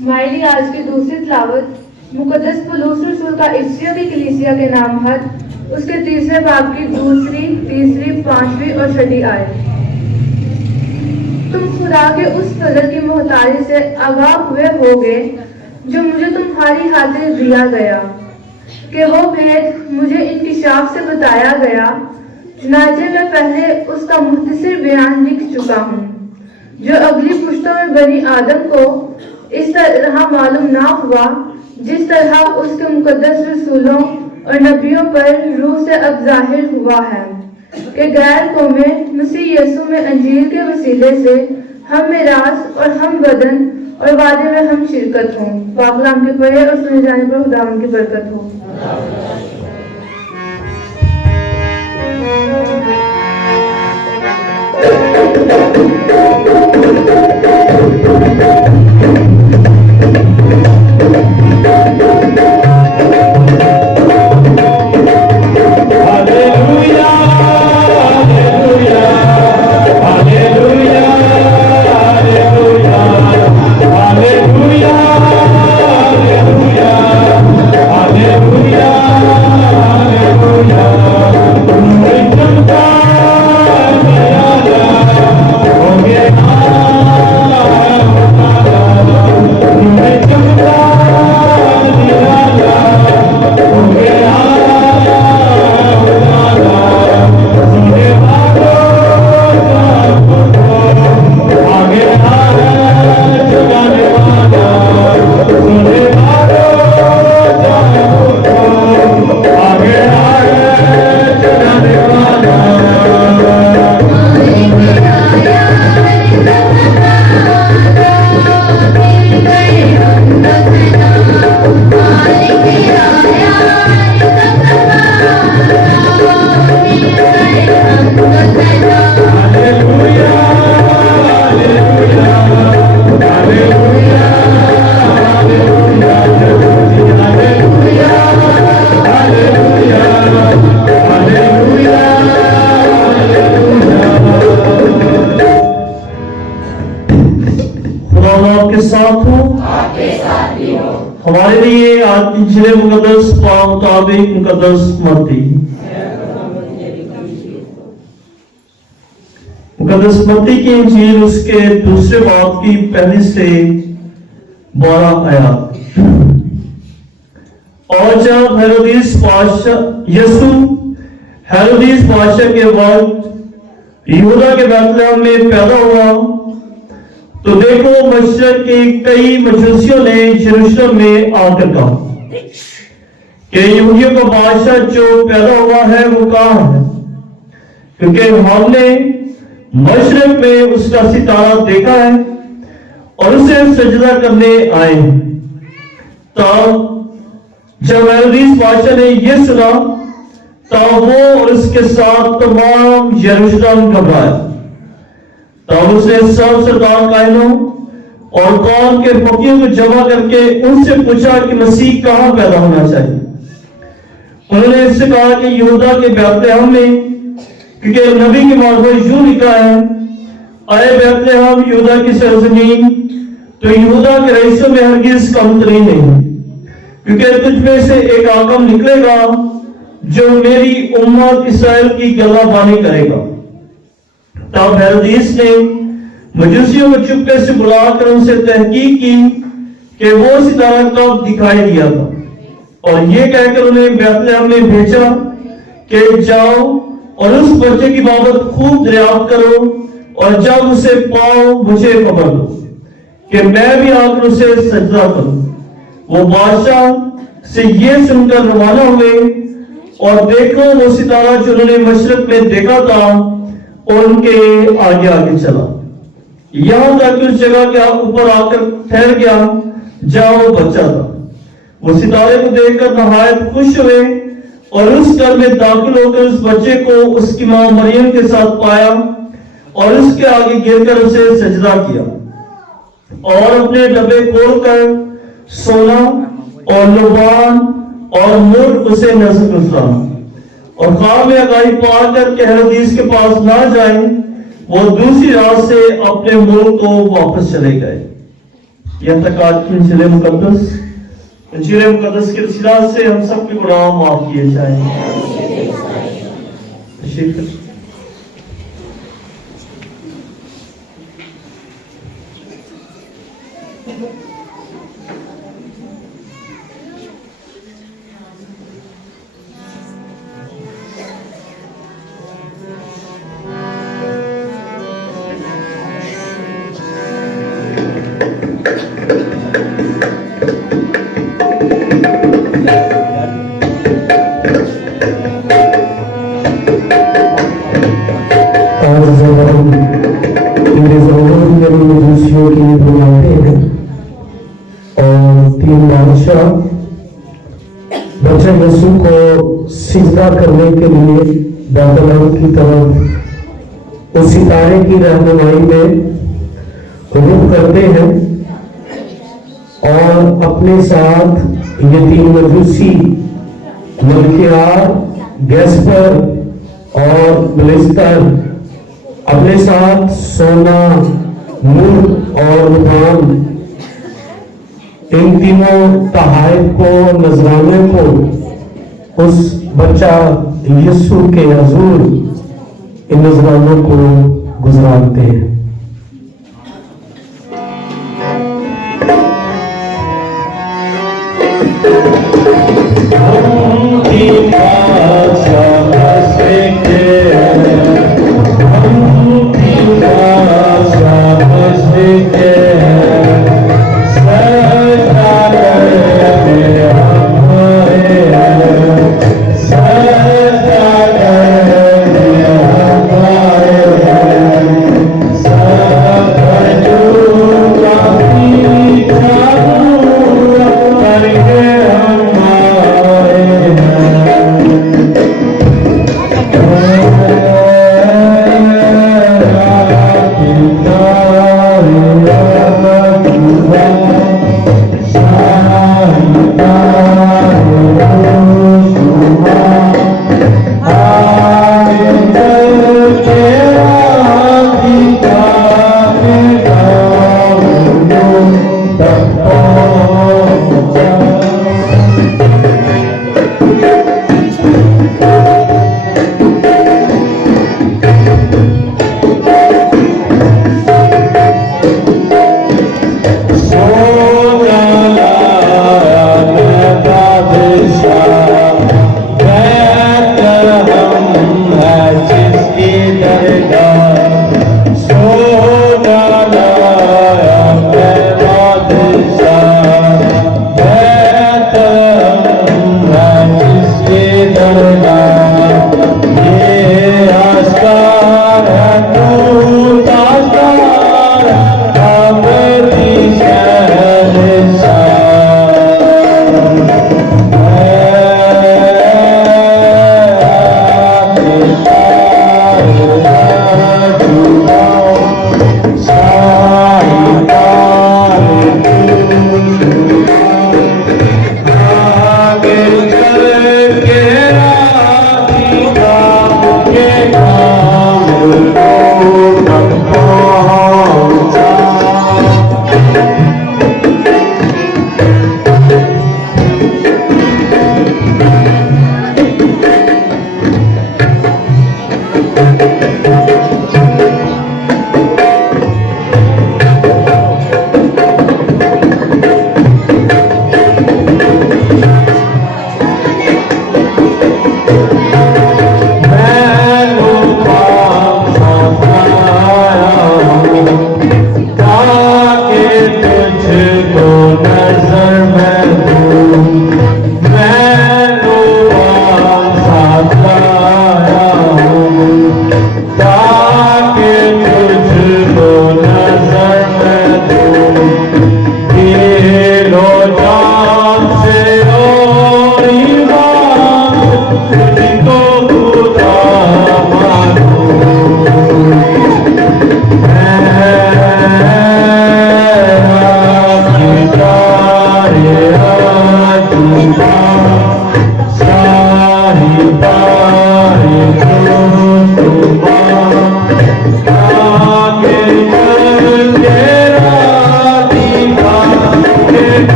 ہمارے لیے آج کی دوسری تلاوت مقدس پولس رسول کا افسیوں کی کلیسیا کے نام خط اس کے تیسرے باب کی دوسری، تیسری، پانچویں اور چھٹی آیت۔ تم خدا کے اس فضل کی محتاجی سے آگاہ ہوئے ہوگے جو مجھے تمہاری خاطر دیا گیا، کہ وہ بھید مجھے انکشاف سے بتایا گیا، چنانچہ میں پہلے اس کا مختصر بیان لکھ چکا ہوں، جو اگلی پشتوں میں بنی آدم کو اس طرح معلوم نہ ہوا جس طرح اس کے مقدس رسولوں اور نبیوں پر روح سے اب ظاہر ہوا ہے، کہ غیر قومیں مسیح یسوع میں انجیل کے وسیلے سے ہم میراث اور ہم بدن اور وعدے میں ہم شرکت ہوں۔ پاک کلام کے پڑھے اور سنے جانے پر خداوند کی برکت ہو۔ ہمارے لیے آج کی انجیل مقدس مطابق مقدس متی کی انجیل اس کے دوسرے باب کی پہلی سے 12 آیات۔ اور جب ہیرودیس بادشاہ کے وقت یہودا کے بیت لحم میں پیدا ہوا تو دیکھو مشرق کے کئی مجوسیوں نے یروشلم میں آ کر کہا کہ یہودیوں کا بادشاہ جو پیدا ہوا ہے وہ کہاں ہے، کیونکہ ہم نے مشرق میں اس کا ستارہ دیکھا ہے اور اسے سجدہ کرنے آئے ہیں۔ تب جب ہیرودیس بادشاہ نے یہ سنا تب وہ اور اس کے ساتھ تمام یروشلم گھبرایا۔ تب اس نے سب سردار کاہنوں اور قوم کے فقیہوں کو جمع کر کے ان سے پوچھا کہ مسیح کہاں پیدا ہونا چاہیے۔ انہوں نے اس سے کہا کہ یہودا کے بیت لحم میں، کیونکہ نبی کی مارفت یوں لکھا ہے، اے بیت لحم یہودا کی سرزمین، تو یہودا کے رئیسوں میں ہرگز کمتری نہیں، کیونکہ تجھ میں سے ایک حاکم نکلے گا جو میری امت اسرائیل کی گلہ بانی کرے گا۔ تب ہیرودیس نے مجوسیوں کو چپکے سے بلا کر ان سے تحقیق کی کہ وہ ستارہ کب دکھائی دیا تھا، اور یہ کہہ کر انہیں بیت لحم میں بھیجا کہ جاؤ اور اس بچے کی بابت خوب دریافت کرو، اور جب اسے پاؤ مجھے خبر دو کہ میں بھی آ کر اسے سجدہ کروں۔ وہ بادشاہ سے یہ سن کر روانہ ہوئے، اور دیکھو وہ ستارہ جو انہوں نے مشرق میں دیکھا تھا اور ان کے آگے آگے چلا، یہاں تک اس جگہ کے اوپر آ کر ٹھہر گیا جہاں وہ بچہ تھا۔ وہ ستارے کو دیکھ کر نہایت خوش ہوئے، اور اس گھر میں داخل ہو کر اس بچے کو اس کی ماں مریم کے ساتھ پایا، اور اس کے آگے گر کر اسے سجدہ کیا، اور اپنے ڈبے کھول کر سونا اور لبان اور مر اسے نظر گزرا، اور خواب میں آگاہی پا کر کہ ہیرودیس کے پاس نہ جائیں، وہ دوسری رات سے اپنے ملک کو واپس چلے گئے۔ यतकात की इंजील मुकद्दस के वसीला से हम सबके गुनाह माफ किए जाएं। तशरीफ रखिए। मजूसियों की बुलाते हैं और 3 बादशाह बच्चे यीशु को सिजदा करने के लिए बैतलहम की तरफ उस सितारे की रहनुमाई में रुख करते हैं और अपने साथ ये 3 मजूसी मलकियार, गैस्पर और बलिस्तर अपने साथ सोना, मूर और रुपान इन तीनों तहाइफ को, नजराने को उस बच्चा यीशु के हजूर इन नजरानों को गुजराते हैं। सजदा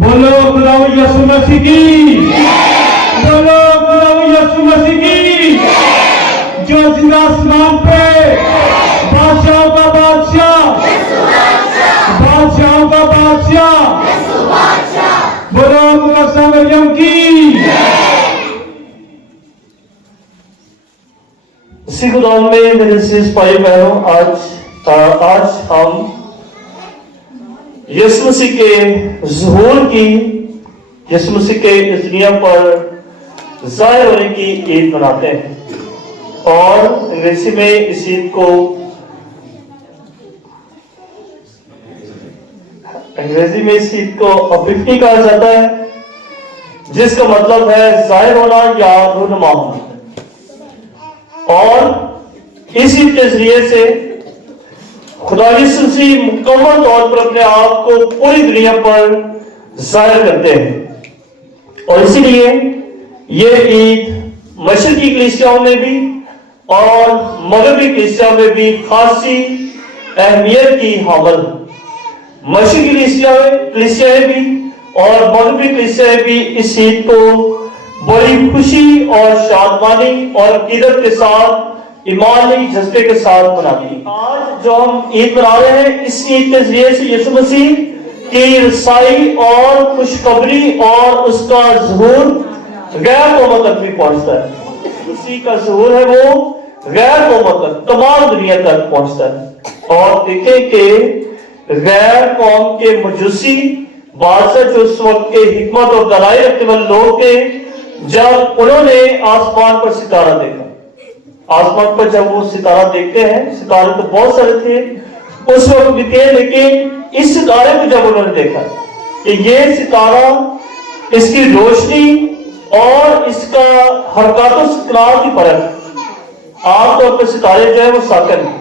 बोलो खुदा यीशु मसीह की, बोलो खुदा यीशु मसीह की, जो जिंदा आसमान पे बादशाहों का बादशाह, बादशाहों का बादशाह, बोलो मुकद्दस मरियम की। इसी खुदावन में मेरे अजीज भाई बहनों, आज हम यीशु मसीह के ज़ुहूर की, यीशु मसीह के इस दुनिया पर ज़ाहिर होने की ईद मनाते हैं। और अंग्रेजी में इस ईद को एपिफनी कहा जाता है, जिसका मतलब है जाहिर होना या रूनुमा होना। और इस ईद के जरिए से खुदा यीशु मसीह मुकम्मल तौर पर अपने आप को पूरी दुनिया पर जाहिर करते हैं। और इसीलिए ये ईद मशरिकी कलीसियाओं में भी और मगरबी कलीसियाओं में भी खासी अहमियत की हामिल है। मशरिकी कलीसियाएं भी और मगरबी कलीसियाएं भी इस ईद को बड़ी खुशी और शादमानी और अकीदत के साथ, ईमानी जज्बे के साथ मनाती है। आज जो हम ईद मना रहे हैं, इस ईद के जरिए से यीशु मसीह की रसाई और खुशखबरी और उसका ज़ुहूर गैर कौमों तक भी पहुंचता है। उसी का ज़ुहूर है वो गैर कौमों तक, तमाम दुनिया तक पहुंचता है। और देखें कि गैर कौम के मजूसी बादशाह जो उस वक्त के हिकमत और दलाई रखने वाले लोग थे, जब उन्होंने आसमान पर सितारा देखा, आसमान पर जब वो सितारा देखते हैं, सितारे तो बहुत सारे थे उस वक्त भी थे, लेकिन इस सितारे को जब उन्होंने देखा कि ये सितारा, इसकी रोशनी और इसका हरकत सुकनात की फर्क। आमतौर पर सितारे जो है वो साकन है,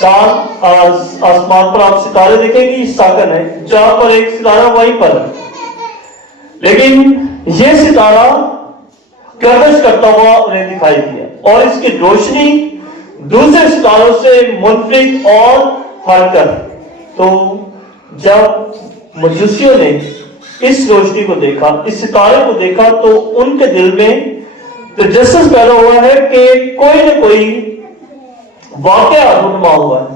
चांद आसमान पर आप सितारे देखेंगे साकन है, जहां पर एक सितारा वहीं पर है। लेकिन ये सितारा गर्दिश करता हुआ उन्हें दिखाई दिया और इसकी रोशनी दूसरे सितारों से मुनफरिद और हटकर। तो जब मजूसियों ने इस रोशनी को देखा, इस सितारे को देखा, तो उनके दिल में तजस्सुस पैदा हुआ है कि कोई न कोई वाकया रूनुमा हुआ है,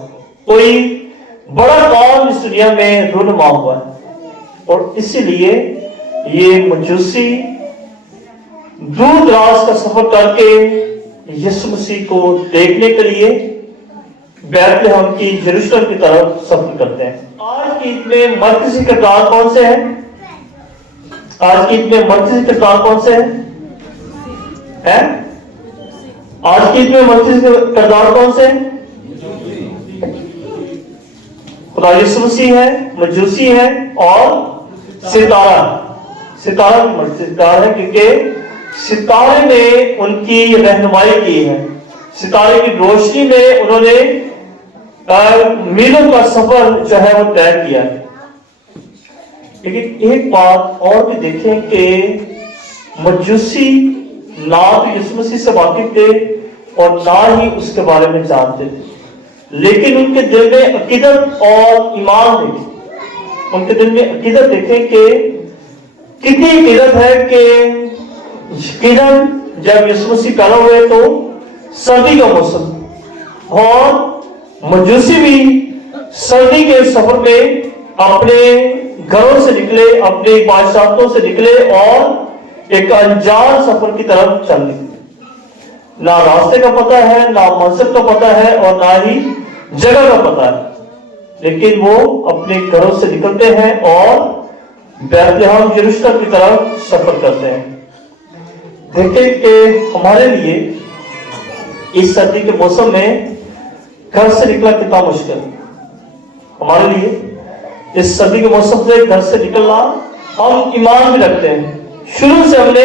कोई बड़ा काम इस दुनिया में रूनुमा हुआ है। और इसीलिए ये मजूसी दूर दराज का सफर करके यीशु मसीह को देखने के लिए बैतलहम की यरूशलेम की तरफ सफर करते हैं। आज की ईद में मरकजी किरदार कौन से हैं? आज की ईद में मरकजी किरदार कौन से हैं? आज की ईद में मरकजी किरदार कौन से हैं? खुदा यीशु मसीह है, मजूसी है और सितारा। सितारा भी मरकजी किरदार है, क्योंकि सितारे ने उनकी रहनुमाई की है, सितारे की रोशनी में उन्होंने मीलों का सफर जो है वो तय किया है। लेकिन एक बात और भी देखें कि मजूसी ना तो यीशु मसीह से वाकिफ थे और ना ही उसके बारे में जानते थे, लेकिन उनके दिल में अकीदत और ईमान देखें, उनके दिल में अकीदत देखें कि कितनी अकीदत है कि यकीनन जब यीशु मसीह पैदा हुए तो सर्दी का मौसम, और मजूसी भी सर्दी के सफर में अपने घरों से निकले, अपने बादशाहों से निकले और एक अनजान सफर की तरफ चल निकले। ना रास्ते का पता है, ना मंजिल का पता है और ना ही जगह का पता है, लेकिन वो अपने घरों से निकलते हैं और बैतलहम यरूशलेम की तरफ सफर करते हैं। देखें कि हमारे लिए इस सर्दी के मौसम में घर से निकलना कितना मुश्किल है। हमारे लिए इस सर्दी के मौसम से घर से निकलना, हम ईमान भी रखते हैं, शुरू से हमने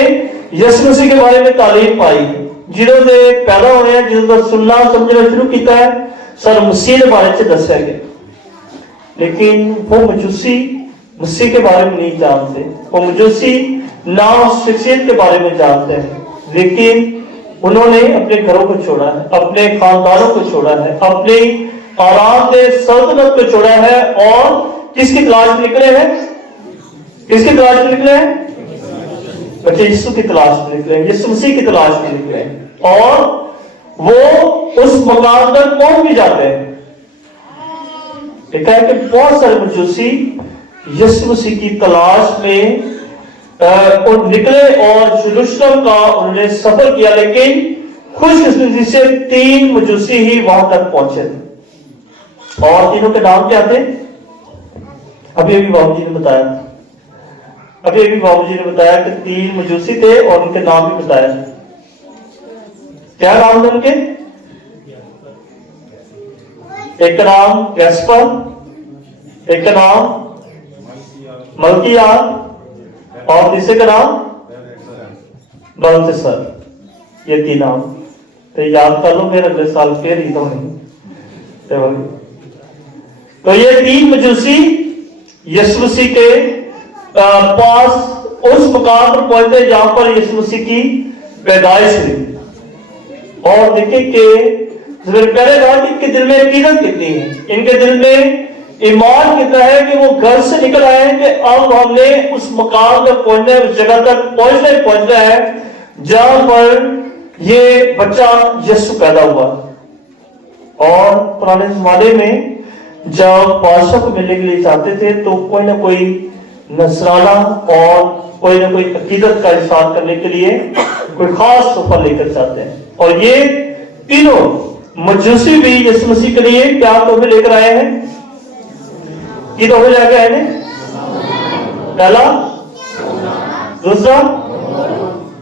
यीशु मसीह के बारे में तालीम पाई, जिन्हों ने पैदा होए हैं, जिन्हों का सुनना समझना शुरू किया है, सर मसीह के बारे में दसिया गया, लेकिन वो मजूसी मसीह के बारे में नहीं जानते। वो मजूसी ना उस शख्सियत के बारे में जानते हैं, लेकिन उन्होंने अपने घरों को छोड़ा है, अपने खानदानों को छोड़ा है, अपनी आराम दे सल्तनत को छोड़ा है और किसकी तलाश में निकले हैं? किसकी तलाश में निकले हैं? बच्चे यीशु की तलाश में निकले, यीशु मसीह की तलाश में निकले, और वो उस मकाम तक पहुंच भी जाते हैं। देखा है कि बहुत सारे मजूसी यीशु मसीह की तलाश में और निकले और यरूशलेम का उन्होंने सफर किया, लेकिन खुशकिस्मती से 3 मजूसी ही वहां तक पहुंचे थे। और तीनों के नाम क्या थे? अभी बाबूजी ने बताया, अभी बाबूजी ने बताया कि 3 मजूसी थे और उनके नाम भी बताया। क्या नाम थे उनके? एक का नाम गैस्पर, एक का नाम मल्किया और तीसरे का नाम बलतशर। ये 3 नाम तो याद कर लो, मेरे अगले साल फिर ही तो नहीं। तो ये 3 मजूसी यीशु मसीह के पास उस मुकाम पर पहुंचते जहां पर यीशु मसीह की पैदाइश हुई। और देखिए कि पहले कहा कि इनके दिल में अकीदत कितनी है, इनके दिल में ईमान कितना है कि वो घर से निकल आए हैं कि अब हमने उस मकाम तक पहुंचना है, उस जगह तक पहुंचना है जहां पर ये बच्चा यीशु पैदा हुआ। और पुराने जमाने में जब बादशाह को मिलने के लिए चाहते थे तो कोई ना कोई नसराना और कोई ना कोई अकीदत का इज़हार करने के लिए कोई खास तोहफा लेकर जाते हैं। और ये तीनों मजूसी भी यीशु मसीह के लिए क्या तोहफे लेकर आए हैं? कि तोहफे लेकर आए हैं? पहला, दूसरा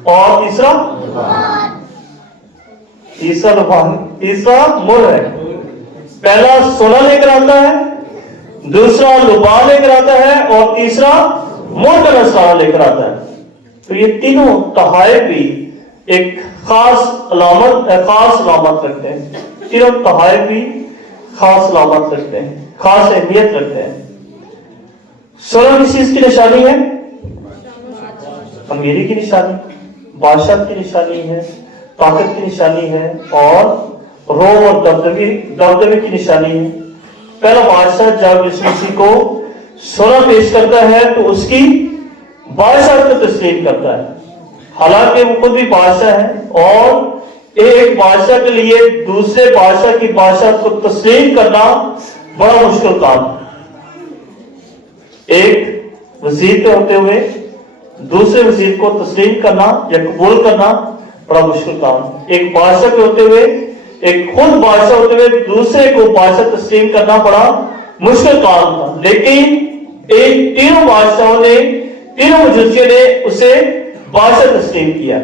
और तीसरा तीसरा मोर है। पहला सोना लेकर आता है, दूसरा लुबा लेकर आता है और तीसरा मोर का नसराना लेकर आता है। तो ये तीनों तहाइफ भी एक खास अलामत रखते हैं। तीनों तहाइफ भी खास अलामत रखते हैं, खास अहमियत रखते हैं। सोना किस चीज की निशानी है? अमीरी की निशानी, बादशाह की निशानी है, ताकत की निशानी है और रोब और दबदबे की निशानी है। पहला बादशाह जब यीशु मसीह को सोना पेश करता है तो उसकी बादशाह को तस्लीम करता है, हालांकि वो खुद भी बादशाह है और एक बादशाह के लिए दूसरे बादशाह की बादशाह को तस्लीम करना बड़ा मुश्किल काम है। एक वजीर के होते हुए दूसरे वजीर को तस्लीम करना या कबूल करना बड़ा मुश्किल काम है। एक बादशाह के होते हुए, एक खुद बादशाह होते हुए दूसरे को बादशाह तस्लीम करना बड़ा मुश्किल काम था, लेकिन इन तीनों बादशाहों ने, तीनों मजूसियों ने उसे बादशाह तस्लीम किया,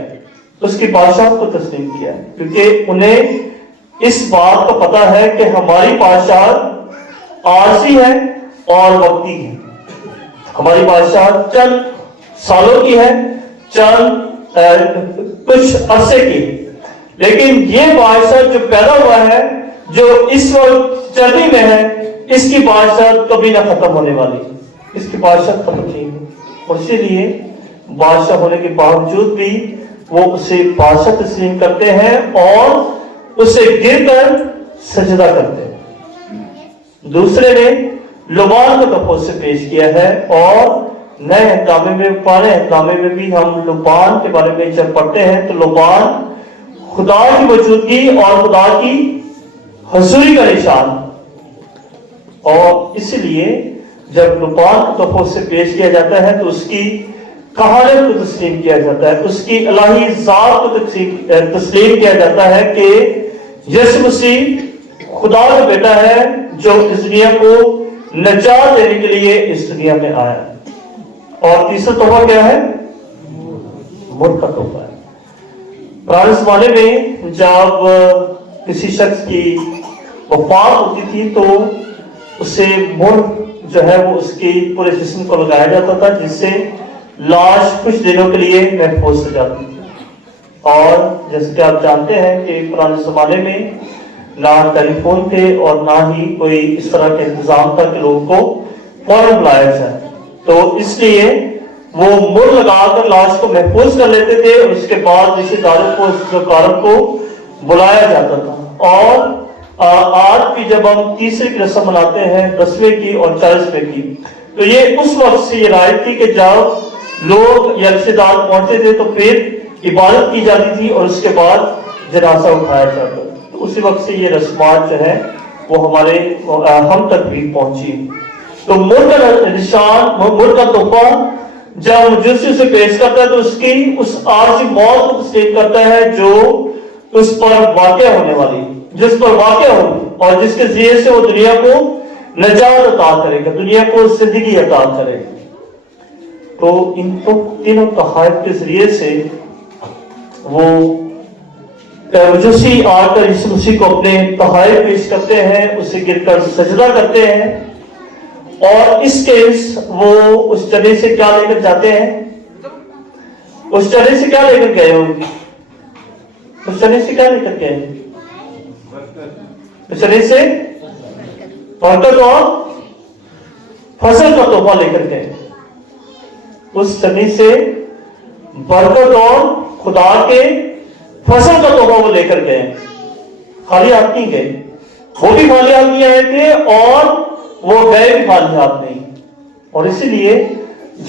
उसकी बादशाह को तस्लीम किया, क्योंकि उन्हें इस बात का पता है कि हमारी बादशाह आरसी है और वक्ती है। हमारी बादशाह चंद सालों की है, चंद कुछ अरसे की, लेकिन ये बादशाह जो पैदा हुआ है, जो इस वक्त चर्बी में है, इसकी बादशाह कभी ना खत्म होने वाली, इसकी बादशाह खत्म नहीं है। और इसीलिए बादशाह होने के बावजूद भी वो उसे बादशाह तस्लीम करते हैं और उसे गिरकर सजदा करते हैं। दूसरे ने लुबान को तोहफे से पेश किया है और नए अहकामे में, पुराने अहकामे में भी हम लुबान के बारे में जब पढ़ते हैं तो लुबान खुदा की मौजूदगी और खुदा की हजूरी का निशान, और इसलिए जब लुबान को तोहफे से पेश किया जाता है तो उसकी कहानियत को तस्लीम किया जाता है, उसकी इलाही ज़ात को तस्लीम किया जाता है कि यीशु मसीह खुदा का बेटा है जो इस दुनिया को नजात देने के लिए इस दुनिया में आया। और तीसरा तोहफा क्या है? मुल्क का तोहफा है। पुराने जमाने में जब किसी शख्स की वफात होती थी तो उसे मुल्क जो है वो उसके पूरे जिस्म को लगाया जाता था, जिससे लाश कुछ दिनों के लिए महफूज हो जाती थी। اور جیسے کہ آپ جانتے ہیں کہ پرانے زمانے میں نہ ٹیلی فون تھے اور نہ ہی کوئی اس طرح کا انتظام تھا کہ لوگوں کو فوراً بلایا جائے، تو اس لیے وہ مہر لگا کر لاش کو محفوظ کر لیتے تھے اور اس کے بعد رشتے داروں کو، اس کارک کو بلایا جاتا تھا۔ اور آج بھی جب ہم تیسرے کی رسم مناتے ہیں 10ویں کی اور 40ویں کی، تو یہ اس وقت سے یہ رائج تھی کہ جب لوگ یا رشتے دار پہنچتے تھے تو پھر عبادت کی جاتی تھی اور اس کے بعد جنازہ اٹھایا جاتا تھا۔ تو اسی وقت سے یہ رسمات جو ہے وہ ہمارے ہم تک بھی پہنچی۔ تو مر کا نشان، مر کا تحفہ جب مجوسی اسے پیش کرتا ہے تو اس کی اس عارضی موت کو تسلیم کرتا ہے جو اس پر واقع ہونے والی، جس پر واقع ہوگی اور جس کے ذریعے سے وہ دنیا کو نجات عطا کرے گا، دنیا کو زندگی عطا کرے گا۔ تو ان تینوں تحائف کے ذریعے سے وہ مجوسی آ کر یسوع مسیح کو اپنے تحائف پیش کرتے ہیں، اسے گر کر سجدہ کرتے ہیں، اور اس کیس وہ اس چنے سے کیا لے کر جاتے ہیں؟ اس چنے سے کیا لے کر گئے ہوں گے؟ اس چنے سے کیا لے کر گئے؟ اس چنے سے برکت اور فصل کا تحفہ لے کر گئے۔ اس چنے سے برکت اور خدا کے فصل کا تحفہ وہ لے کر گئے، خالی ہاتھ نہیں گئے۔ وہ بھی خالی ہاتھ نہیں آئے تھے اور وہ گئے بھی خالی ہاتھ نہیں۔ اور اسی لیے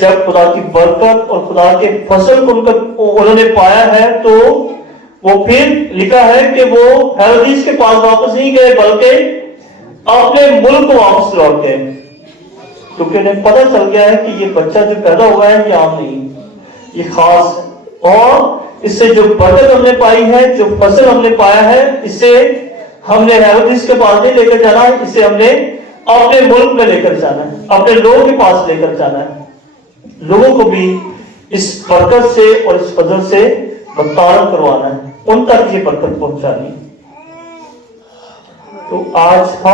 جب خدا کی برکت اور خدا کے فصل کو انہوں نے پایا ہے تو وہ پھر لکھا ہے کہ وہ ہیرودیس کے پاس واپس نہیں گئے بلکہ اپنے ملک کو واپس لوٹ گئے، کیونکہ انہیں پتہ چل گیا ہے کہ یہ بچہ جو پیدا ہوا ہے یہ عام نہیں، یہ خاص ہے، اور اس سے جو برکت ہم نے پائی ہے، جو فصل ہم نے پایا ہے، اسے ہم نے ہیرودیس کے پاس نہیں لے کر جانا ہے، اسے ہم نے اپنے ملک میں لے کر جانا ہے، اپنے لوگوں کے پاس لے کر جانا ہے، لوگوں کو بھی اس برکت سے اور اس فضل سے مطالب کروانا ہے، ان تک یہ برکت پہنچانی ہے۔ تو آج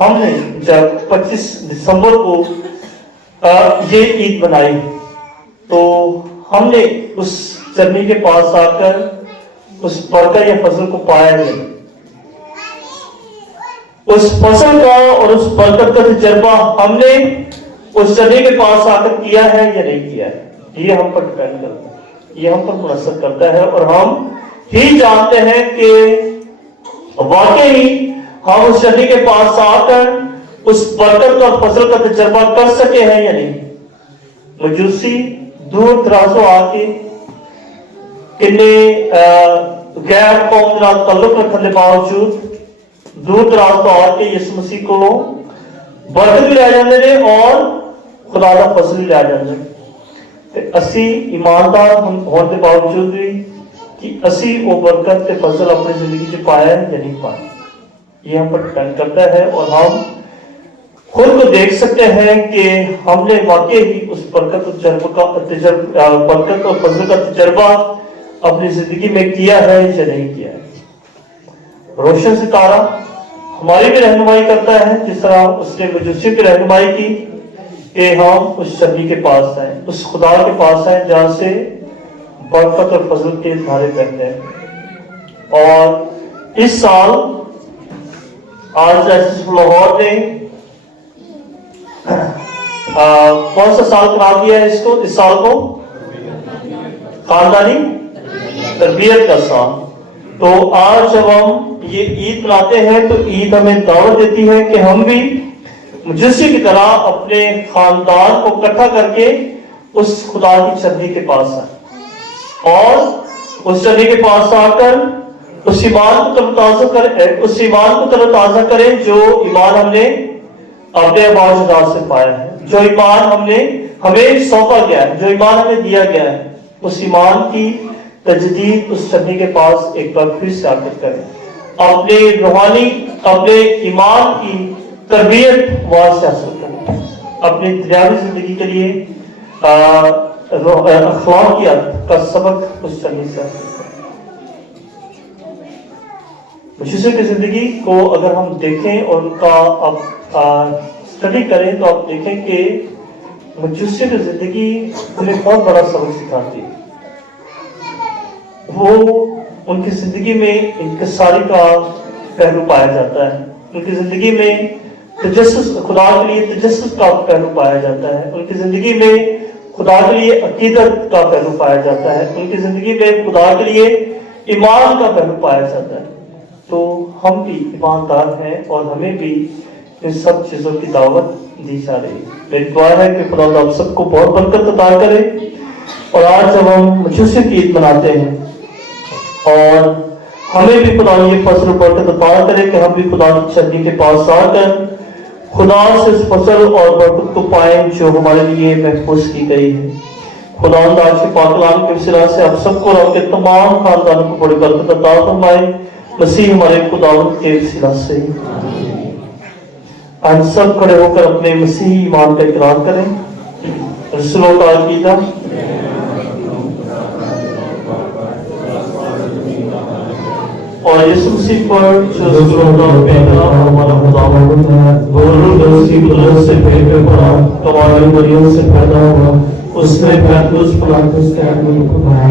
ہم نے جب 25 دسمبر کو یہ عید منائی تو ہم نے اس چرنی کے پاس آ کر اس برکت یا فصل کو پایا ہے، اس فصل کا اور اس برکت کا تجربہ ہم نے اس چرنی کے پاس آ کر کیا ہے یا نہیں کیا ہے، یہ ہم پر ڈیپینڈ کرتا ہے، یہ ہم پر منحصر کرتا ہے، اور ہم ہی جانتے ہیں کہ واقعی ہم اس چرنی کے پاس آ کر اس برکت اور فصل کا تجربہ کر سکے ہیں یا نہیں۔ مجوسی دور درازوں آ کے کنے غیر قوم نال تعلق رکھنے کے باوجود دور دراز تو آ کے یسوع مسیح کو برکت بھی لے جاندے نے اور خدا دا فضل بھی لے جاندے تے اسی ایماندار ہونے کے باوجود بھی کہ اسی وہ برکت تے فضل اپنی زندگی چ پایا ہے یا نہیں پایا، یہ ہم پر ڈیپینڈ کرتا ہے، اور ہم خود کو دیکھ سکتے ہیں کہ ہم نے واقعی ہی اس برکت اور فضل کا تجربہ اپنی زندگی میں کیا ہے یا نہیں کیا ہے۔ روشن ستارہ ہماری بھی رہنمائی کرتا ہے، جس طرح اس نے مجوسیوں کی رہنمائی کی کہ ہم اس چرنی کے پاس آئیں، اس خدا کے پاس آئیں جہاں سے برکت اور فضل کے دھارے بہتے ہیں۔ اور اس سال آج لاہور نے کون سا سال قرار دیا ہے اس سال کو؟ خاندانی تربیت کا سال۔ تو آج جب ہم یہ عید مناتے ہیں تو عید ہمیں دعوت دیتی ہے کہ ہم بھی مجوسی کی طرح اپنے خاندان کو اکٹھا کر کے اس خدا کی چرنی کے پاس آئیں، اور اس چرنی کے پاس آ کر اس ایمان کو تر و تازہ کریں جو ایمان ہم نے اپنے آباء و اجداد سے پایا ہے، جو ایمان ہمیں سونپا گیا ہے، جو ایمان ہمیں دیا گیا ہے، اس ایمان کی تجدید اس چرنی کے پاس ایک بار پھر سے آکر کریں، اپنے روحانی اپنے ایمان کی تربیت وہاں سے حاصل کریں، اپنی دنیاوی زندگی کے لیے اخلاقیات کا سبق اس چرنی سے حاصل کریں۔ مجوسیوں کی زندگی کو اگر ہم دیکھیں اور ان کا اسٹڈی کریں تو آپ دیکھیں کہ مجوسیوں کی زندگی ہمیں بہت بڑا سبق سکھاتی ہے۔ वो उनकी जिंदगी में इंकिसारी का पहलू पाया जाता है। उनकी जिंदगी में तजस्सुस, खुदा के लिए तजस्सुस का पहलू पाया जाता है। उनकी जिंदगी में खुदा के लिए अकीदत का पहलू पाया जाता है। उनकी जिंदगी में खुदा के लिए ईमान का पहलू पाया जाता है। तो हम भी ईमानदार हैं और हमें भी इन सब चीजों की दावत दी जा रही है। मेरी दुआ है कि खुदा आप सबको बहुत बरकत अता करे। और आज जब हम मजूसी की ईद मनाते हैं और हमें भी खुदा ये फसल बरकत अता करे कि हम भी खुदा की छड़ी के पास आकर खुदा से इस फसल और बरकत को पाए जो हमारे लिए महफूज की गई है। खुदा आज के पाक कलाम के वसीला से आप सबको और आपके तमाम खानदानों को बड़ी बरकत अता फरमाए, मसीह हमारे खुदावंद के वसीला से। आज सब खड़े होकर अपने मसीही ईमान का इकरार करें। रसूलों का अकीदा। और यीशु मसीह पर जो रसूलों का पैगाम हमारा खुदावंद है, वो रूह की बदौलत से भेंट में पड़ा, कवाली मरियम से पैदा हुआ, उसने पैतुस पिलातुस के आदमी को कहा,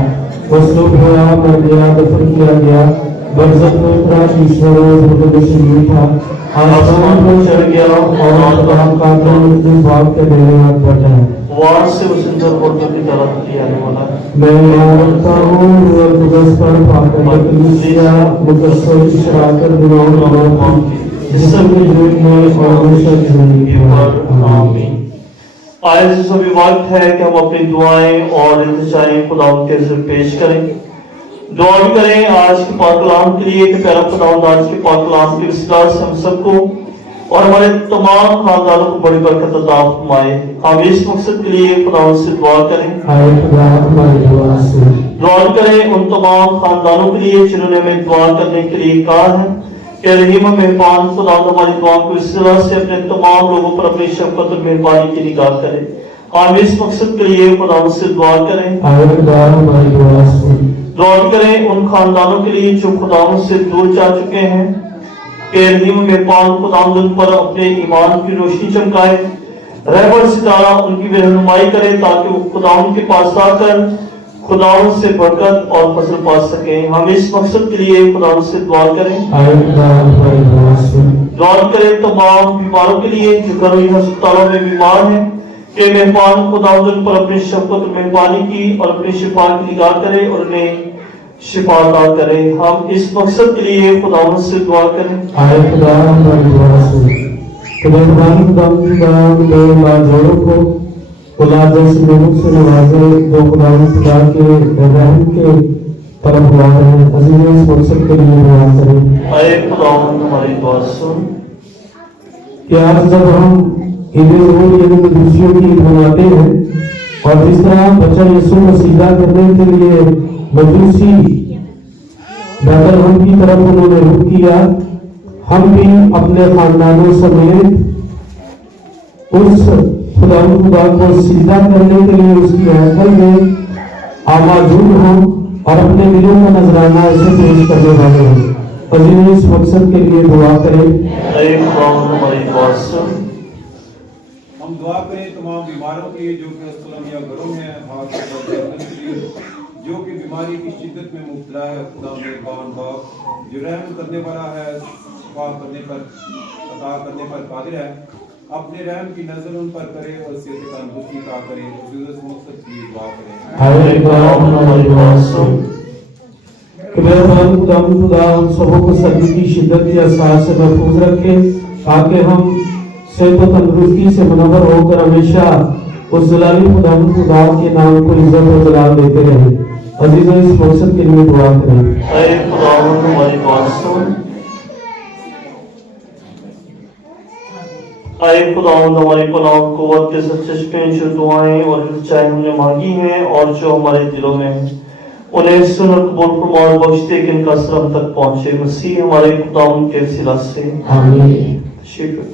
मसलूब हुआ, मर गया, दफन किया गया, बरज़ख में उतरा, ईश्वर में शरीर था, आसमान पर चढ़ गया और खुदा का अपने बाप के देने हाथ बैठा है। वार से उस अंदर मुर्दों की तरफ किया वाला मैं मानता हूँ और मुकद्दस पाकर कलीसिया मुकद्दस की शराकत दिलाऊं जिसम की झूठ में और हमेशा जिंदगी पर आमीन। आज सभी वक्त है कि हम अपनी दुआएं और इंतजारें खुदा के सिर पेश करें। दुआ भी करें आज के पाक कलाम के लिए कि प्यारा खुदावंद आज के पाक कलाम के वसीला से हम सबको और हमारे तमाम खानदानों को बड़ी बरकत अता फरमाए। हम इस मकसद के लिए खुदावंद से दुआ करें। दुआ करें उन तमाम खानदानों के लिए जिन्होंने हमें दुआ करने के लिए कहा है कि रहीम मेहरबान खुदावंद हमारी दुआ को वसीला से अपने तमाम लोगों पर अपनी शफकत और मेहरबानी की निगाह करें। हम इस मकसद के लिए खुदावंद से दुआ करें। दुआ करें उन खानदानों के लिए जो खुदावंद से दूर जा चुके हैं कि रहीम मेहरबान खुदावंद उन पर अपने ईमान की रोशनी चमकाए, रहबर सितारा उनकी भी रहनुमाई करे ताकि वो खुदावंद के पास आकर खुदावंद से बरकत और फजल पा सके। हम इस मकसद के लिए खुदावंद से दुआ करें। दुआ करें तमाम बीमारों के लिए जो घरेलू अस्पतालों में बीमार हैं कि मेहरबान खुदावंद उन पर अपनी शफकत और मेहरबानी की और अपनी शिफा की निगाह करे और उन्हें शिफा अता करे। हम इस मकसद के लिए खुदावंद से दुआ करें। जोड़ों को खुदा जैसे लोगों से नवाजे जो खुदावंद खुदा के रहम के तरफ बुला रहे हैं, अजीज इस मकसद के लिए दुआ करें। आए खुदावंद हमारी दुआ सुन। कि आज जब हम दूसरियों की मनाते हैं और जिस तरह बच्चा यीशु को सीधा करने के लिए मजूसी बैतलहम की तरफ उन्होंने रुख किया, हम भी अपने खानदानों समेत उस खुदा को सीधा करने के लिए उसकी हैकल में आमाजूद हों और अपने दिलों का नजराना ऐसे पेश करने वाले हैं। अजीज इस मकसद के लिए दुआ करें। हम दुआ करें तमाम बीमारों के लिए जो कि अस्पताल या घरों में जो कि बीमारी की शिद्दत में मुब्तला है। खुदा मेहरबान बाप जो रहम करने वाला है, शिफा करने पर अता करने पर कादिर है, अपने रहम की नजर उन पर करे और सेहत तंदुरुस्ती अता करे। उस मकसद की दुआ करें। खुदा हम सबों को सर्दी की शिद्दत के असर से महफूज रखे ताकि हम सेहत और तंदुरुस्ती से मुनव्वर होकर हमेशा उस जलाली खुदा के नाम को इज्जत और जलाल देते रहे। अजीजों इस मकसद के लिए दुआ करें। आए खुदावंद हमारी पनाह कुव्वत के सच्चे पे जो दुआएं और चाहे हमने मांगी हैं और जो हमारे दिलों में हैं उन्हें सुन और कबूल फरमा और बख्श दे कि इनका असर हम तक पहुंचे। मसीह हमारे खुदावंद के वसीला से आमीन। शुक्र।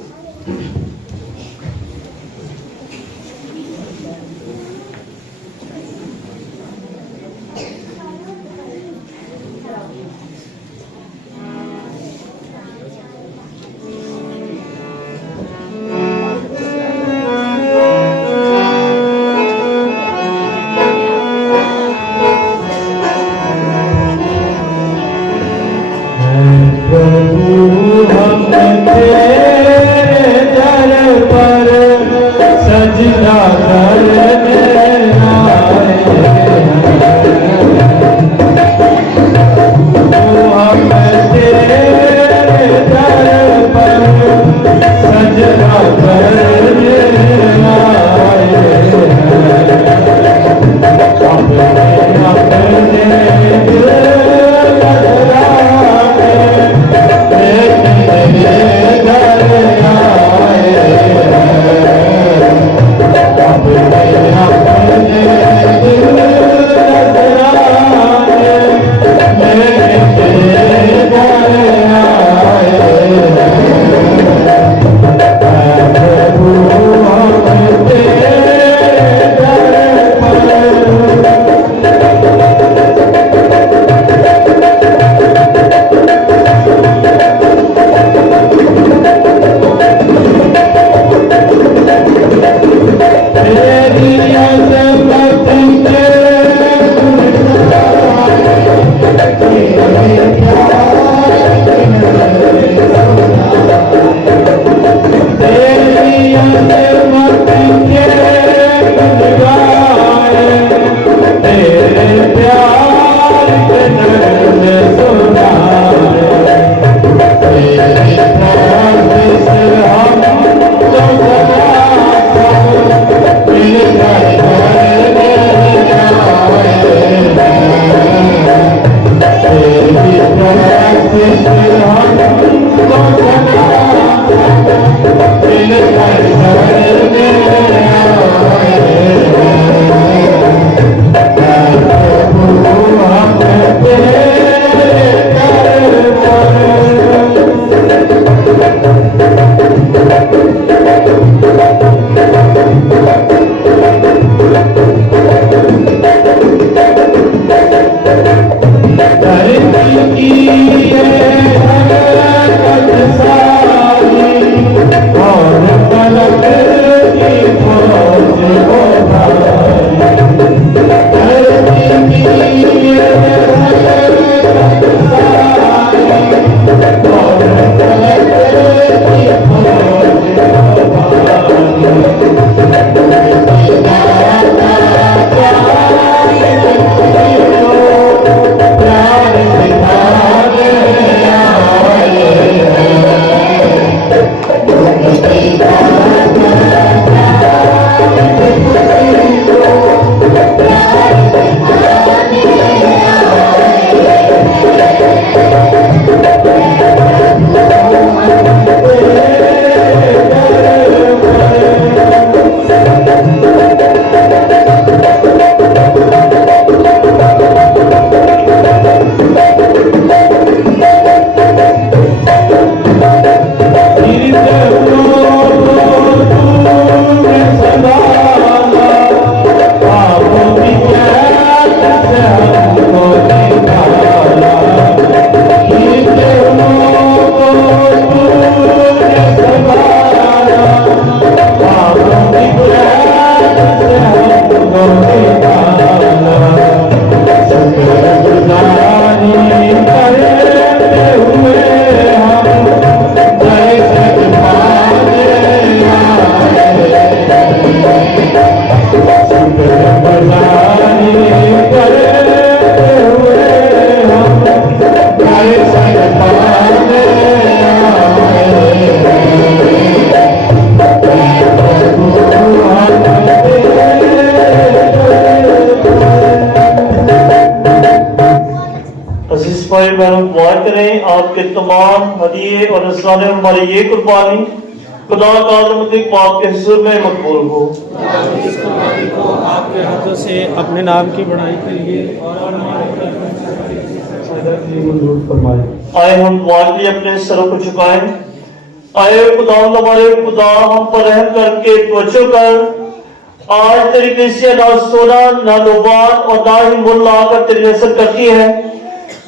آپ کے تمام ہدیے اور نذرانے ہماری یہ قربانی خدا کا عظمت پاک کے حضور میں مقبول ہو. اس قربانی کو آپ کے ہاتھوں سے اپنے نام کی بڑائی کے لیے اور منظور فرمائے. آئے ہم دعا کے لیے اپنے سروں کو جھکائیں. آئے خدا ہمارے خدا ہم پر رحم کر کے توجہ کر. آج تیری کلیسیا نہ سونا نہ لوبان اور نہ ہی مل لا کر تیری نصرت کرتی ہے،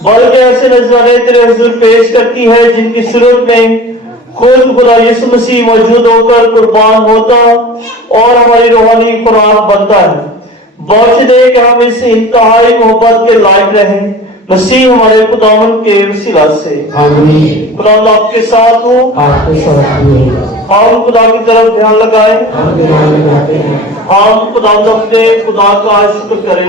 بلکہ ایسے نذرانے تیرے حضور پیش کرتی ہے جن کی صورت میں خود خدا یسوع مسیح موجود ہو کر قربان ہوتا اور ہماری روحانی خوراک بنتا ہے. بخش دے کہ ہم اس انتہائی محبت کے لائق رہیں مسیح ہمارے خداوند کے وسیلہ سے. آمین. خدا آپ کے ساتھ ہو. آپ کے ساتھ بھی ہو. ہم خدا کی طرف دھیان لگائیں. ہم خدا اپنے خدا کا شکر کریں.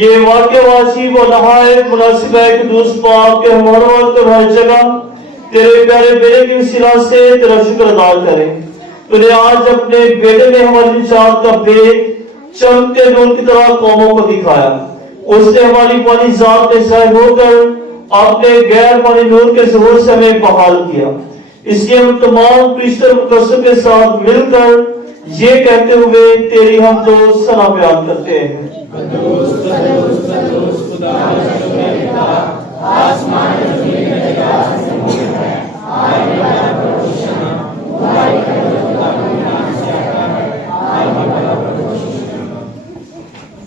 یہ واقعہ واجب و نہایت مناسب ہے کہ دوست پاک کے ہر وقت اور ہر جگہ تیرے پیارے بیٹے کی وسیلہ سے تیرا شکر ادا کریں. تو نے آج اپنے بیٹے میں ہماری نجات کا بھید چمکتے نور کی طرح قوموں کو دکھایا. اس نے ہماری پانی ذات میں ظاہر ہو کر اپنے غیر پانی نور کے ظہور سے ہمیں بحال کیا. اس لیے ہم تمام کرسچن مقدسوں کے ساتھ مل کر یہ کہتے ہوئے تیری ہم تو ثنا بیان کرتے ہیں.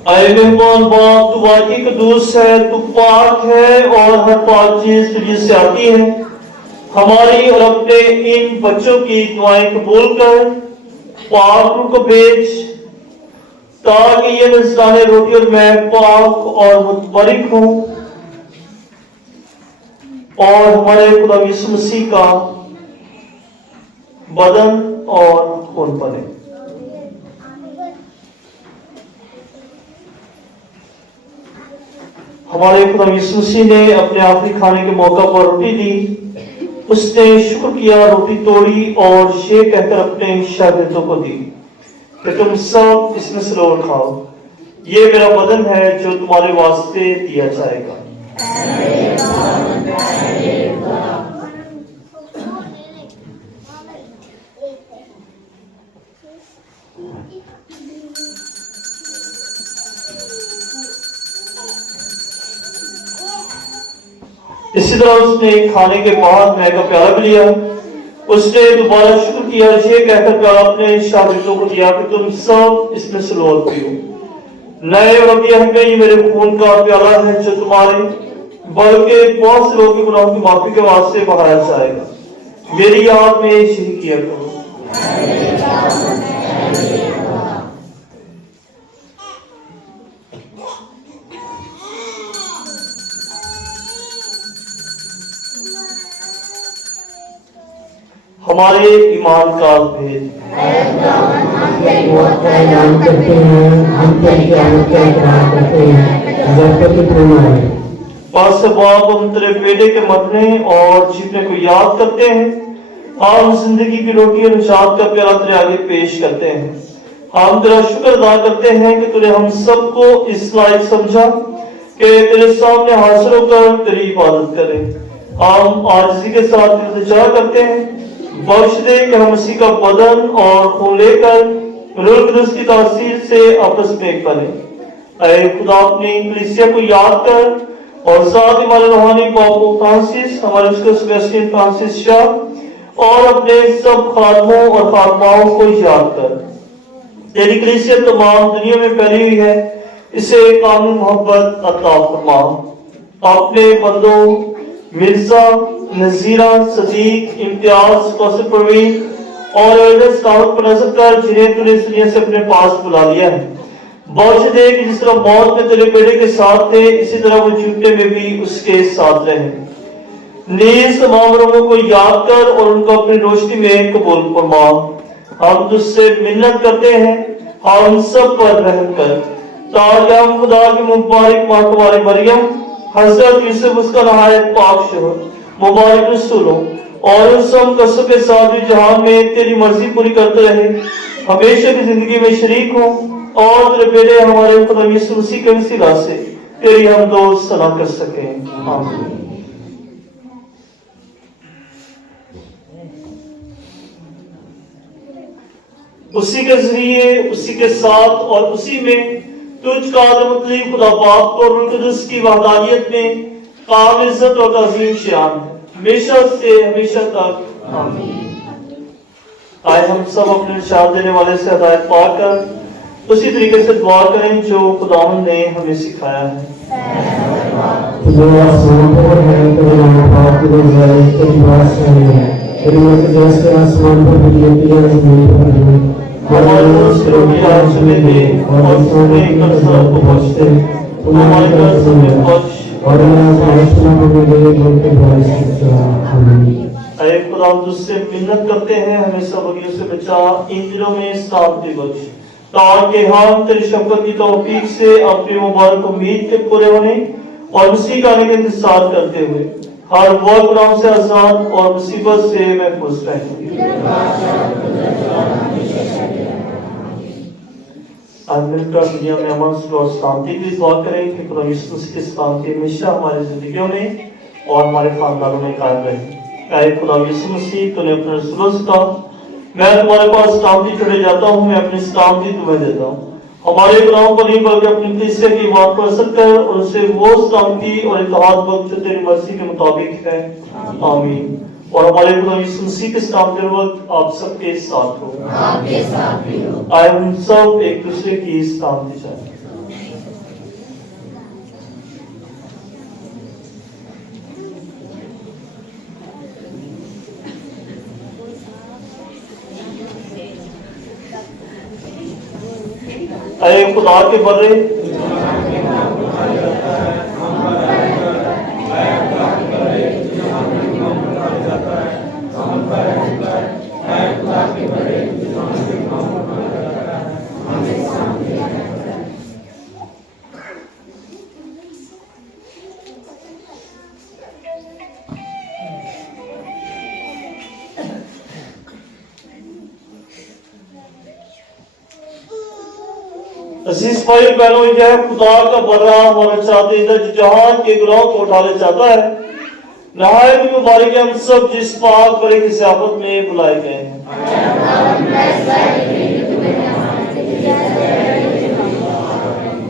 اے مہمان باپ تو واقعی قدوس ہے، تو پاک ہے اور ہر پاک چیز تجھ سے آتی ہے. ہماری اور اپنے ان بچوں کی دعائیں قبول کر پاک روح کو بھیج تاکہ یہ نذرانے روٹی اور میں پاک اور متبرک ہوں اور ہمارے خدا یسوع مسیح کا بدن اور خون بنے. ہمارے خدا یسوع مسیح نے اپنے آخری کھانے کے موقع پر روٹی دی. اس نے شکر کیا، روٹی توڑی اور یہ کہہ کر اپنے شاگردوں کو دی کہ تم سب اس میں سے لوٹ کھاؤ، یہ میرا بدن ہے جو تمہارے واسطے دیا جائے گا. इसी तरह उसने खाने के बाद मैं का प्याला भी लिया, उसने दोबारा शुक्र किया, ये कहकर प्याला अपने शागिर्दों को दिया कि तुम सब इसमें से लो और पियो। नए और अब यह ये मेरे खून का प्याला है जो तुम्हारे बल्कि बहुत से लोगों के गुनाहों की माफी के वास्ते बहाया जाएगा। मेरी याद में यही किया करो। हमारे ईमान का भेद। मौत का ऐलान करते हैं, हम तेरी क़यामत का इकरार करते हैं जब तक कि तू न आए। पास बाप हम तेरे बेटे के मरने और जीतने को याद करते हैं। हम जिंदगी की रोटी और निजात का प्याला तेरे आगे पेश करते हैं। हम तेरा शुक्र अदा करते हैं कि तूने हम सबको इस लायक समझा कि तेरे सामने हाजिर होकर तेरी इबादत करें। हम आज इसी के साथ इंतजार करते हैं, बख्श दे कि हम इसी का बदन और खून लेकर रूह कुदस की तासीर से आपस में बने। ऐ खुदा अपनी कलीसिया को याद कर और साथ ही हमारे रूहानी पापो फ्रांसिस, हमारे उसके सेबेस्टियन फ्रांसिस शाह और अपने सब खादमों और खादमाओं को याद कर। तेरी कलीसिया तमाम दुनिया में फैली हुई है, इसे कानून मोहब्बत अता फरमा। अपने बंदों मिर्जा, नजीरा, सदीक, इम्तियाज, कौसर परवीन और एल्डर्स दावत पर नजर कर जिन्हें तूने इस दुनिया से अपने पास बुला लिया है। बख्श दे कि जिस तरह मौत में तेरे बेटे के साथ थे, इसी तरह वो झूठे में भी उसके साथ रहे। नीज तमाम लोगों को याद कर और उनको अपनी रोशनी में कबूल फरमा। हम तुझसे मिन्नत करते हैं, हम सब पर रहम कर, ताकि हम खुदा की मुबारक माँ तुम्हारी मरियम, हजरत यूसुफ उसका नहायत पाक शोहर, मुबारक रसूलों और उन सब कसों के साथ भी जहां में तेरी मर्जी पूरी करते रहे, हमेशा की जिंदगी में शरीक हो और तेरे बेटे हमारे खुदा यीशु मसीह के वसीला से तेरी हम दोस्त सना कर सके। आमीन। उसी के जरिए, उसी के साथ और उसी में तुझका मतलब खुदा बाप को रूह कुदस की वहदानियत में काबिल इज्जत और तज़ीम शान है, हमेशा से हमेशा तक। आमीन। आए हम सब अपने इरशाद देने वाले से हिदायत पाकर उसी तरीके से दुआ करें जो खुदावंद ने हमें सिखाया है। जो आसमान पर है, तेरे नाम पाक हो जाए, तेरी बात सही है, तेरी मर्ज़ी जैसे आसमान पर भी है, ज़मीन पर भी है। हमारे मुश्किलों की आज सुने दे और सोने कर सबको बख्श दे, हमारे कर सबको बख्श और ऐ खुदा तुझसे मिन्नत करते हैं, हमें सब बगियों से बचा, इन दिनों में शांति बख्श, ताकि हम तेरी शफ़क़त की तौफीक से अपनी मुबारक उम्मीद के पूरे होने और उसी का आने का इंतजार करते हुए हर वो गुनाहों से आजाद और मुसीबत से महफूज रहें। आज मिलकर दुनिया में अमन और शांति की दुआ करें कि खुदा यीशु मसीह की शांति हमेशा हमारी जिंदगियों में और हमारे खानदानों में कायम रहे। ऐ खुदा यीशु मसीह, तूने अपने रसूलों से कहा, मैं तुम्हारे पास शांति छोड़े जाता हूँ, मैं अपनी शांति तुम्हें देता हूँ। हमारे गुनाहों पर नहीं बल्कि अपनी कलीसिया की बात पर असर कर और उसे वो शांति और इत्तेहाद बख्श जो तेरी मर्जी के मुताबिक है। आमीन। और हमारे खुदा यीशु मसीह के साथ वक्त आप सबके साथ हो, आपके साथ भी हो। आए हम सब एक दूसरे की शांति चाहें। आए खुदा के बर्रे अजीज भाई बहनों, यह खुदा का बर्रा हमारा चाहते जहान के गुनाहों को उठा ले जाता है। नहायत मुबारक हम सब जिस पाक बड़े की ज़ियाफत में बुलाए गए हैं।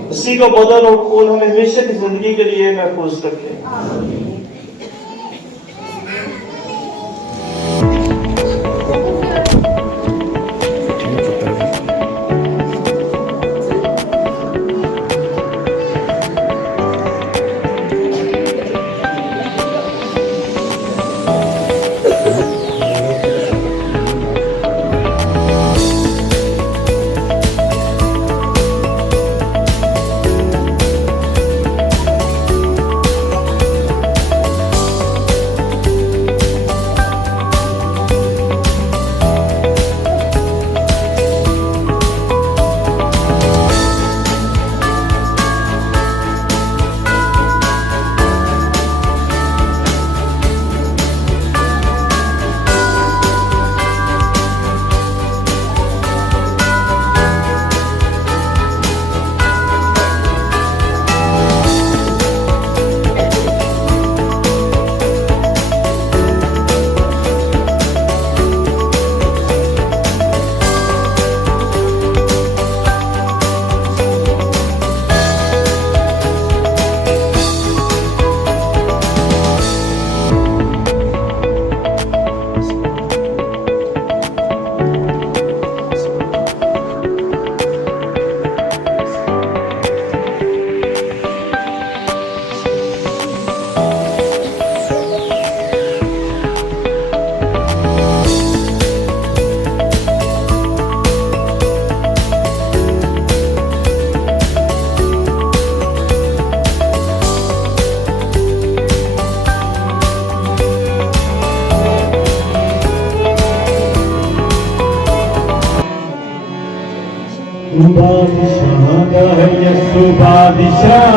उसी का बदन और खून हमें हमेशा की जिंदगी के लिए महफूज रखे। बादशाह यसु बादशाह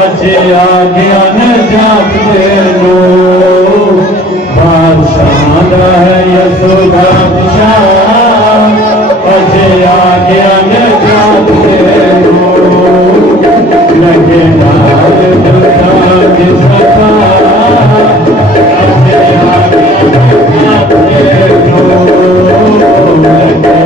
अजे आ गया नजात दे लो। बादशाह यसु बादशाह अजे आ गया नजात दे लो। लगे लाल दुल्हा की सफा अजे आ गया नजात दे लो। लगे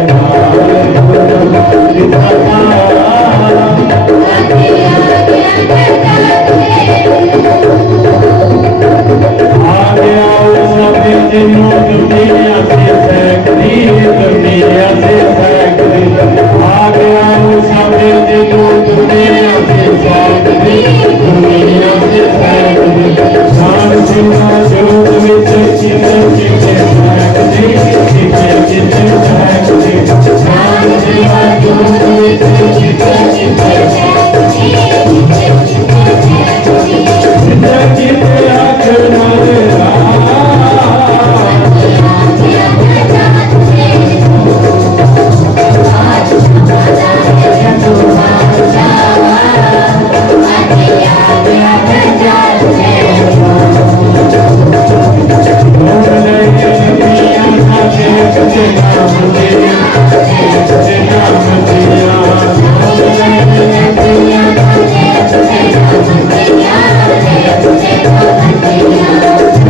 Yeah.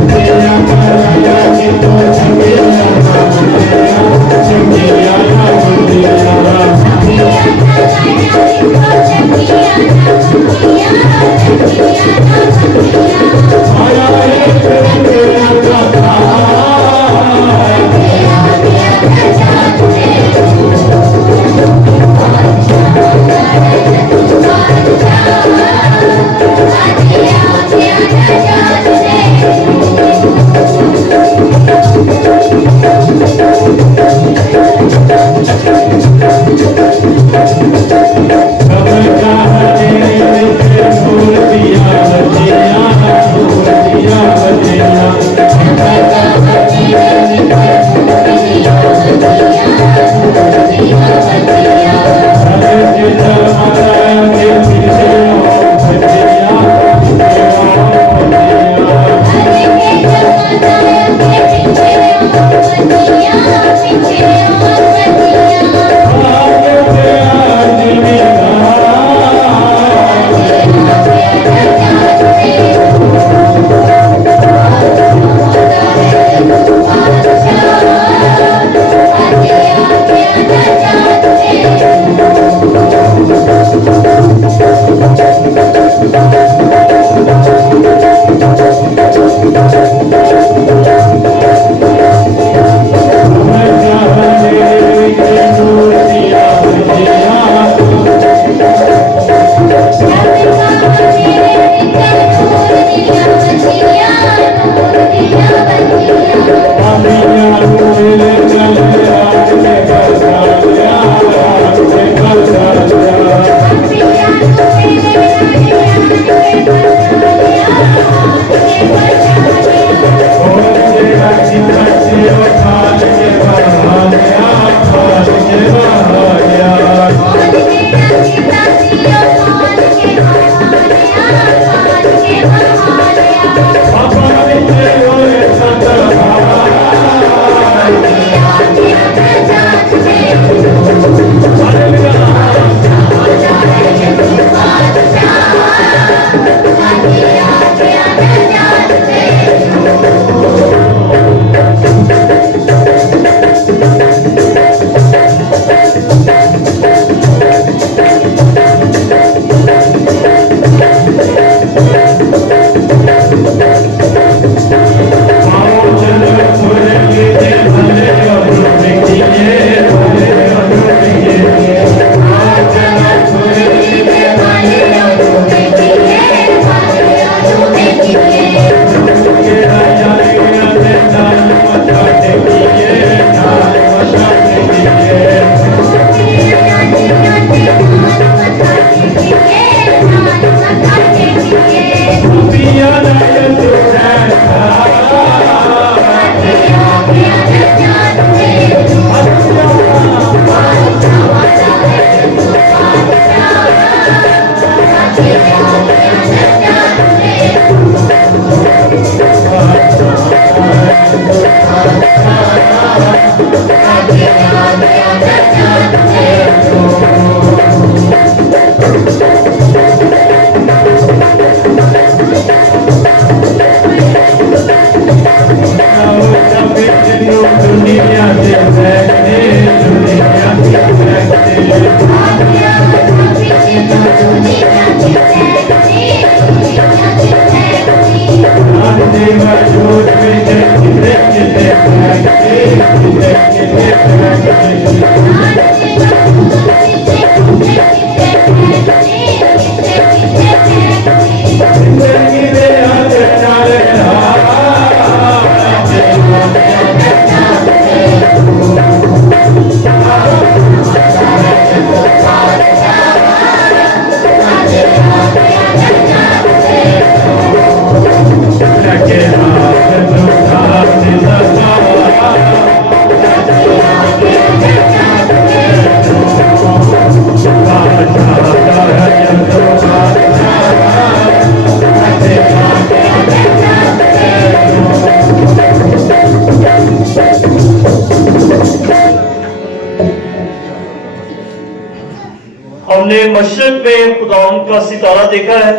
हमने मशरक में खुदावन का सितारा देखा है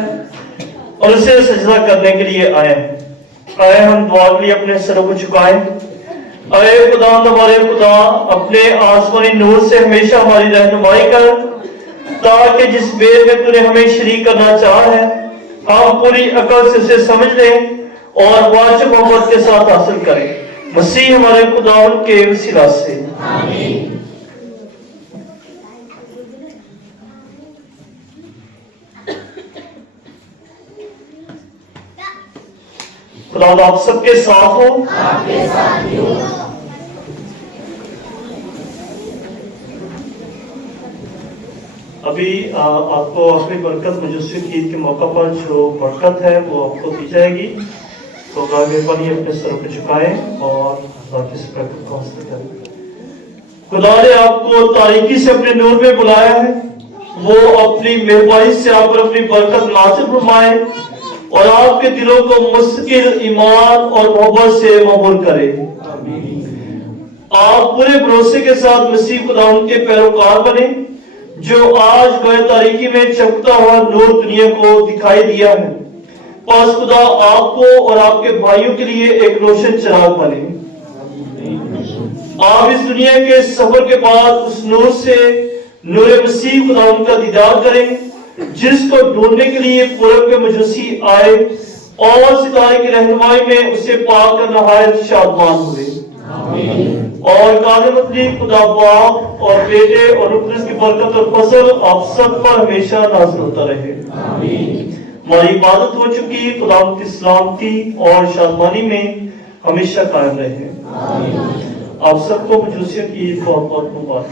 और उसे सजदा करने के लिए आए हैं। आए हम दुआ के लिए अपने सरों को झुकाएं। आए खुदावंद हमारे खुदा, अपने आसमानी नूर से हमेशा हमारी रहनुमाई कर, ताकि जिस बेर में तूने हमें शरीक करना चाहा है हम पूरी अकल से उसे समझ लें और वाजिब मोहब्बत के साथ हासिल करें। मसीह हमारे खुदावन के वसीला से आमीन। खुदा आप सबके साथ हो। आपके साथ भी हो। अभी आपको अपनी बरकत मुजस्सिम ईद के मौका पर जो बरकत है वो आपको दी जाएगी। तो मेहरबानी अपने सरों पर झुकाएं और बाकी से बरकत को हासिल करें। खुदा ने आपको तारीकी से अपने नूर में बुलाया है, वो अपनी मेहरबानी से आप पर अपनी बरकत नाज़िल फरमाए और आपके दिलों को मुस्तकिल ईमान और मोहब्बत से मबूर करे। आप पूरे भरोसे के साथ मसीह खुदा के पैरोकार बने, जो आज गए तारीकी में चमकता हुआ नूर दुनिया को दिखाई दिया है। पास खुदा आपको और आपके भाइयों के लिए एक रोशन चिराग बने। आप इस दुनिया के सफर के बाद उस नूर से नूर मसीह खुदा का दीदार करें, जिसको ढूंढने के लिए पूरब के मजूसी आए और सितारे की रहनुमाई में उसे पाकर नहायत शादमान हुए। और कादिर अपनी खुदा बाप और बेटे और रूह की बरकत और फजल आप सब पर हमेशा नाज़िल होता रहे। हमारी इबादत हो चुकी खुदा की सलामती और शादमानी में हमेशा कायम रहे। आप सबको मजूसियों की बहुत बहुत मुबारक।